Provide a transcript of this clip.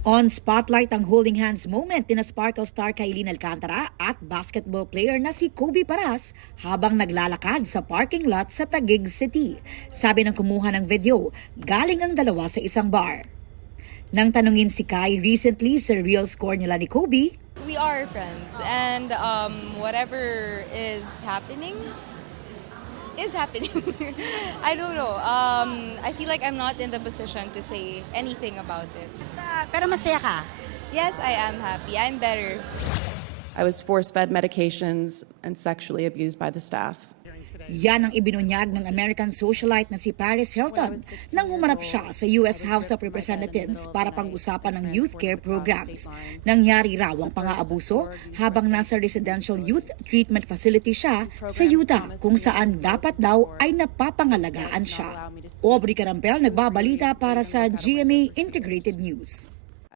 On spotlight ang holding hands moment ni Sparkle star Kailin Alcantara at basketball player na si Kobe Paras habang naglalakad sa parking lot sa Taguig City. Sabi ng kumuha ng video, galing ang dalawa sa isang bar. Nang tanungin si Kai recently sa real score nila ni Kobe, we are friends, and whatever is happening is happening. I don't know. I feel like I'm not in the position to say anything about it. Pero masaya ka? Yes, I am happy. I'm better. I was force-fed medications and sexually abused by the staff. yan ang ibinunyag ng American socialite na si Paris Hilton nang humarap siya sa US House of Representatives para pag-usapan ng youth care programs. Nangyari raw ang pang-aabuso habang nasa residential youth treatment facility siya sa Utah kung saan dapat daw ay napapangalagaan siya. Aubrey Carampel nagbabalita para sa GMA Integrated News.